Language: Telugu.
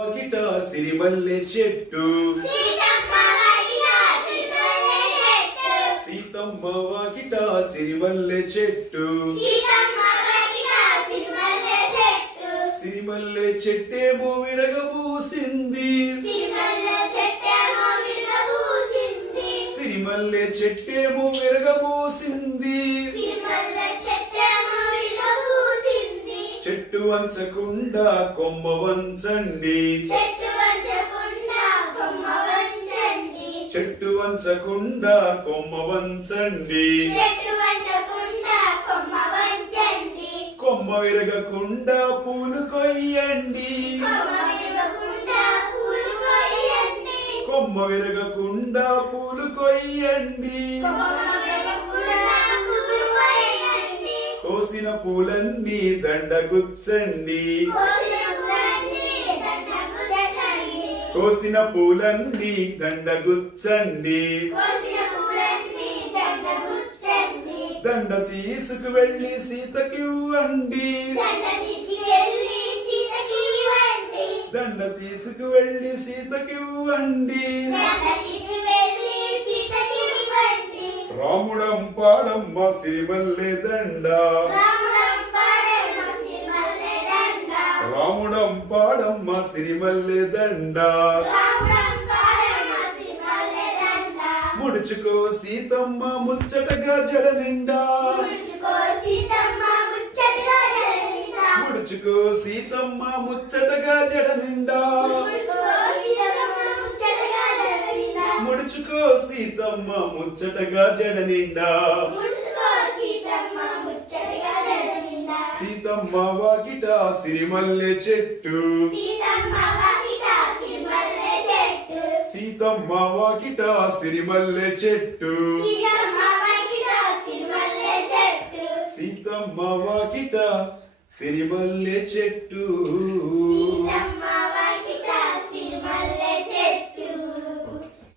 వాకిట సిరిమల్లె చెట్టు సీతమ్మ వాకిట సిరిమల్లె చెట్టు సిరిమల్లె చెట్టేమో విరగబూసింది సిరిమల్లె చెట్టేమో విరగబూసింది చెట్టు వంచకుండా కొమ్మ వంచండి చెట్టు వంచకుండా కొమ్మ వంచండి కొమ్మ విరగకుండా పూలు కొయ్యండి కొమ్మ విరగకుండా పూలు కొయ్యండి కోసిన పూలన్నీ దండగుచ్చండి కోసిన పూలన్నీ దండగుచ్చండి దండ తీసుకు వెళ్ళి సీతకివ్వండి దండ తీసుకు వెళ్ళి సీతకివ్వండి రాముడం పాడమ్మ సిరిమల్లె దండ రాముడం పాడమ్మ సిరిమల్లె దండ ముడుచుకో సీతమ్మ ముచ్చటగా జడ నిండా ముడుచుకో సీతమ్మ ముచ్చటగా జడ నిండా ముడుచుకో సీతమ్మ ముచ్చటగా జడ నిండా సీతమ్మ వాకిట సిరిమల్లె చెట్టు సీతమ్మ వాకిట సిరిమల్లె చెట్టు సీతమ్మ వాకిట సిరిమల్లె చెట్టు